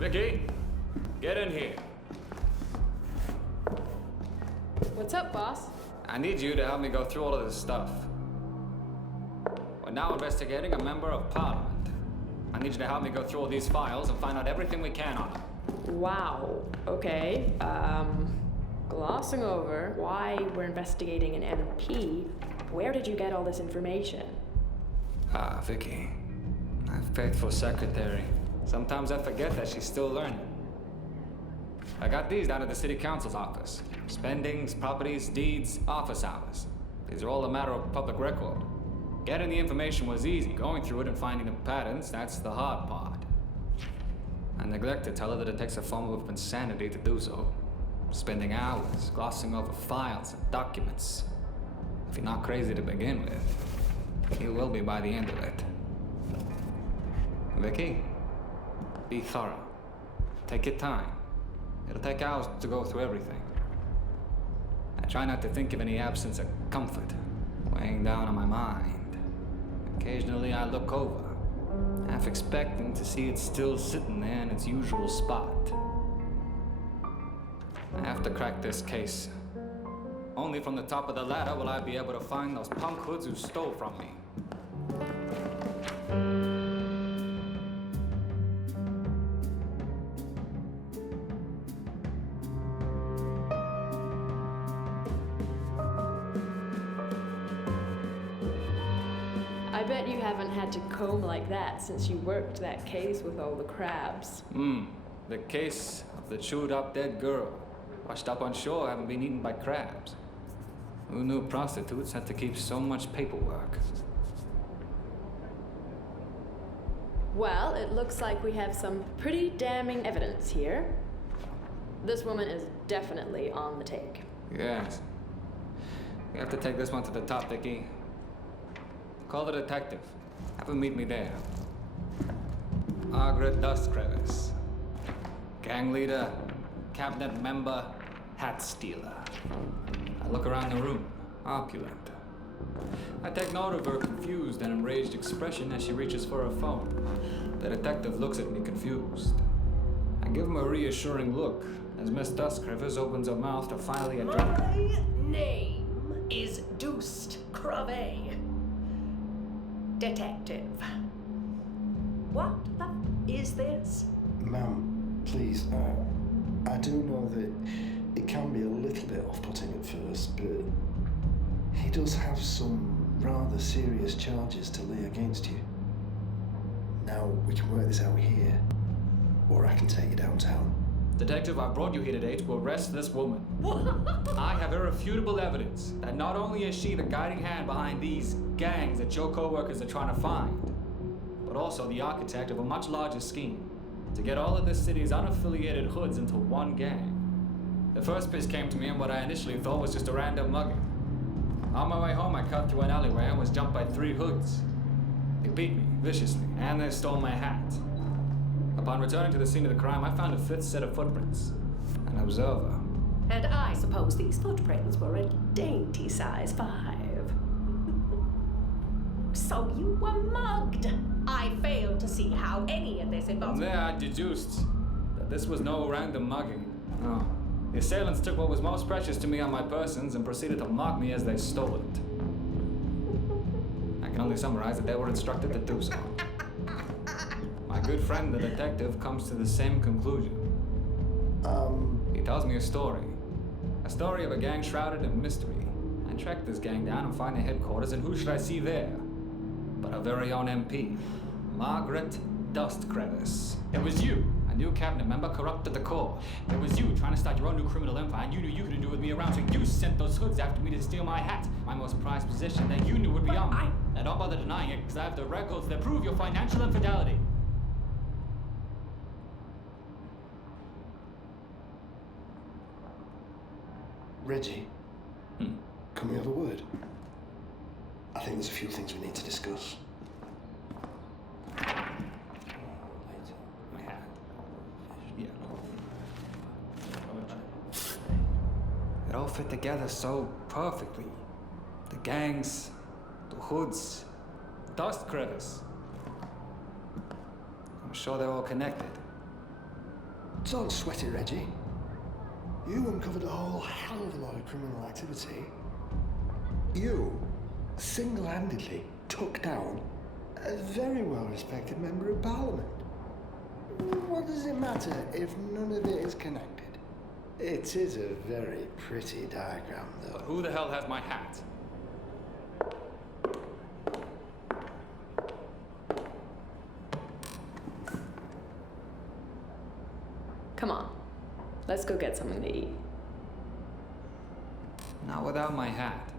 Vicky, get in here. What's up, boss? I need you to help me go through all of this stuff. We're now investigating a member of parliament. I need you to help me go through all these files and find out everything we can on him. Wow. Okay. Glossing over why we're investigating an MP, where did you get all this information? Vicky. My faithful secretary. Sometimes I forget that she's still learning. I got these down at the city council's office. Spendings, properties, deeds, office hours. These are all a matter of public record. Getting the information was easy. Going through it and finding the patterns, that's the hard part. I neglect to tell her that it takes a form of insanity to do so. Spending hours glossing over files and documents. If you're not crazy to begin with, you will be by the end of it. Vicky, be thorough. Take your time. It'll take hours to go through everything. I try not to think of any absence of comfort weighing down on my mind. Occasionally I look over, half expecting to see it still sitting there in its usual spot. I have to crack this case. Only from the top of the ladder will I be able to find those punk hoods who stole from me. I bet you haven't had to comb like that since you worked that case with all the crabs. The case of the chewed up dead girl. Washed up on shore, having been eaten by crabs. Who knew prostitutes had to keep so much paperwork? Well, it looks like we have some pretty damning evidence here. This woman is definitely on the take. Yes. We have to take this one to the top, Vicky. Call the detective. Have him meet me there. Margaret Dust Crevice. Gang leader, cabinet member, hat stealer. I look around the room, opulent. I take note of her confused and enraged expression as she reaches for her phone. The detective looks at me confused. I give him a reassuring look as Miss Dust Crevice opens her mouth to finally address. My name is Dust Crevice. Detective. What the is this? Ma'am, please, I do know that it can be a little bit off-putting at first, but he does have some rather serious charges to lay against you. Now, we can work this out here, or I can take you downtown. Detective, I brought you here today to arrest this woman. What? I have irrefutable evidence that not only is she the guiding hand behind these gangs that your co-workers are trying to find, but also the architect of a much larger scheme to get all of this city's unaffiliated hoods into one gang. The first piece came to me in what I initially thought was just a random mugging. On my way home, I cut through an alleyway and was jumped by 3 hoods. They beat me viciously, and they stole my hat. Upon returning to the scene of the crime, I found a 5th set of footprints. An observer. And I suppose these footprints were a dainty size 5. So you were mugged. I fail to see how any of this involves. From there, I deduced that this was no random mugging. No. The assailants took what was most precious to me on my persons and proceeded to mock me as they stole it. I can only summarize that they were instructed to do so. My good friend, the detective, comes to the same conclusion. He tells me a story. A story of a gang shrouded in mystery. I track this gang down and find their headquarters, and who should I see there? But our very own MP, Margaret Dust Crevice. It was you, a new cabinet member corrupt at the core. It was you trying to start your own new criminal empire, and you knew you couldn't do with me around, so you sent those hoods after me to steal my hat, my most prized possession that you knew would be on me. Now don't bother denying it, because I have the records that prove your financial infidelity. Reggie, can we have a word? I think there's a few things we need to discuss. My hat. Yeah. It all fit together so perfectly. The gangs, the hoods, Dust Crevice. I'm sure they're all connected. Don't sweat it, Reggie. You uncovered a whole hell of a lot of criminal activity. You single-handedly took down a very well-respected member of Parliament. What does it matter if none of it is connected? It is a very pretty diagram, though. But who the hell has my hat? Come on. Let's go get something to eat. Not without my hat.